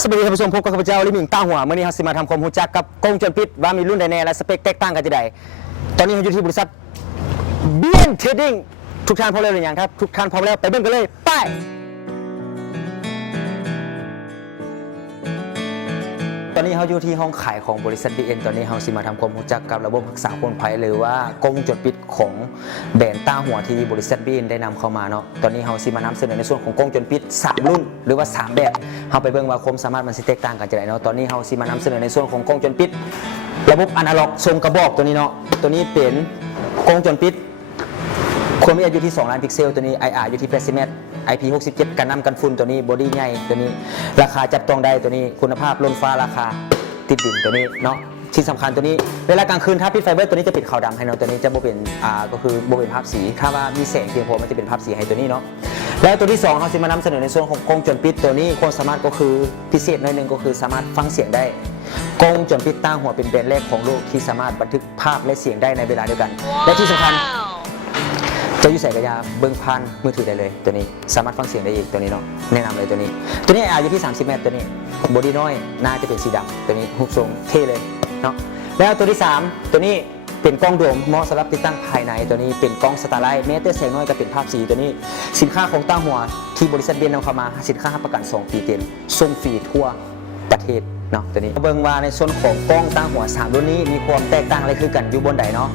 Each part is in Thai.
สวัสดีท่านผู้ชมพบกับข้าพเจ้าลิมิงต้าหัวเมื่อนี้เราสิมาทำความรู้จักกับกล้องจนปิดว่ามีรุ่นใดแน่และสเปคแตกต่างกันจะใดตอนนี้เราอยู่ที่บริษัท BN Trading ทุกท่านพร้อมแล้วหรือยังครับทุกท่านพร้อมแล้วไปเบิ่งกันเลยไปตอนนี้เราอยู่ที่ห้องขายของบริษัท BN ตอนนี้เราสิมาทำความรู้จักกับระบบรักษาคนภัยหรือว่ากล้องจนปิดของแบรนด์ต้าหัวที่บริษัท BN ได้นำเข้ามาเนาะตอนนี้เราสิมานำเสนอในส่วนของกล้องจนปิด3รุ่นหรือว่า3แบบเราไปเบิ่งว่าความสามารถมันสิแตกต่างกันจะได้เนาะตอนนี้เราสิมานำเสนอในส่วนของกล้องจนปิดระบบอนาล็อกทรงกระบอกตัวนี้เนาะตัวนี้เป็นกล้องจนปิดความละเอียดอยู่ที่2ล้านพิกเซลตัวนี้ IR อยู่ที่80เมตร IP 67กันน้ำกันฝุ่นตัวนี้บอดี้ใหญ่ตัวนี้ราคาจับต้องได้ตัวนี้คุณภาพล้นฟ้าราคาติดดินตัวนี้เนาะที่สำคัญตัวนี้เวลากลางคืนถ้าปิดไฟเบอร์ตัวนี้จะปิดขาวดำให้เนาะตัวนี้จะโบเป็นก็คือโบเป็นภาพสีถ้าว่ามีแสงเพียงพอมันจะเป็นภาพสีให้ตัวนี้เนาะแล้วตัวที่2เราจะมานำเสนอในส่วนของกล้องจนปิดตัวนี้ความสามารถก็คือพิเศษหน่อยนึงก็คือสามารถฟังเสียงได้กล้องจนปิดต้าหัวเป็นแบรนด์แรกของโลกที่สามารถบันทึกภาพและเสียงได้ในเวลาเดียวกันและที่สำคัญจะอยู่ใส่กระยาเบิ้งพันมือถือได้เลยตัวนี้สามารถฟังเสียงได้อีกตัวนี้เนาะแนะนำเลยตัวนี้อายุที่30เมตรตัวนี้บอดี้น้อยหน้าจะเป็นสีดำตัวนี้รูปทรงเท่เลยเนาะแล้วตัวที่3ตัวนี้เป็นกล้องโดมเหมาะสำหรับติดตั้งภายในตัวนี้เป็นกล้องสตาร์ไลท์เมตรแสงน้อยก็เป็นภาพสีตัวนี้สินค้าของต้าหัวที่บริษัทเบียนนำเข้ามาสินค้าประกัน2 ปีเต็มส่งฟรีทั่วประเทศเนาะตัวนี้เบิ่งว่าในส่วนของกล้องต้าหัว3รุ่นนี้มีความแตกต่างอะไรคือกันอยู่บนใดเนาะ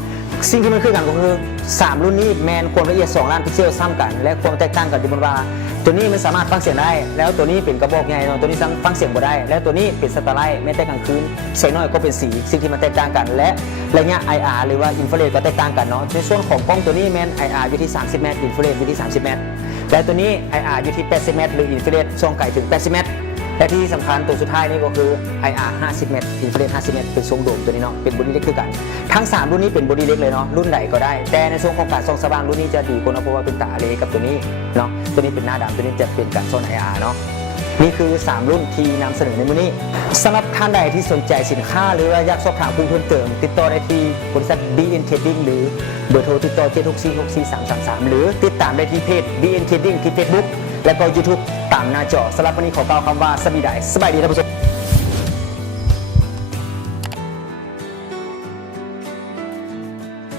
สิ่งที่มันคือกันก็คือ3รุ่นนี้แมนความละเอียด2ล้านพิกเซลซ้ำกันและความแตกต่างกันอยู่บนว่าตัวนี้มันสามารถฟังเสียงได้แล้วตัวนี้เป็นกระบอกใหญ่เนาะตัวนี้ฟังเสียงบ่ได้แล้วตัวนี้เป็นสตาร์ไลท์แม้แต่กลางคืนแสงน้อยก็เป็นสีสิ่งที่มันแตกต่างกันและระยะ IR หรือว่าอินฟราเรดก็แตกต่างกันเนาะในส่วนของกล้องตัวนี้แมน IR อยู่ที่30เมตรอินฟราเรดอยู่ที่30เมตรและตัวนี้ IR อยู่ที่80เมตรหรืออินฟราเรดส่องไกลถึง80เมตรและที่สำคัญตัวสุดท้ายนี่ก็คือ IR 50เมตรอินฟราเรด50เมตรเป็นทรงโดมตัวนี้เนาะเป็นบอดี้เล็กคือกันทั้ง3รุ่นนี้เป็นบอดี้เล็กเลยเนาะรุ่นไหนก็ได้แต่ในส่วนของการส่องสว่างรุ่นนี้จะดีกว่าเพราะว่าเป็นตาเลกับตัวนี้เนาะตัวนี้เป็นหน้าดำตัวนี้จะเป็นการซ่อน IR เนาะนี่คือ3รุ่นที่นำเสนอในมื้อนี้สำหรับท่านใดที่สนใจสินค้าหรือว่าอยากสอบถามเพิ่มเติมติดต่อได้ที่บริษัท BN Trading หรือเบอร์โทรติดต่อ764644333หรือติดตามได้ที่เพจ BN Trading ที่ Facebook และก็ YouTube ตามหน้าจอสำหรับวันนี้ขอกล่าวคำว่าสวัสดีท่านผู้ชม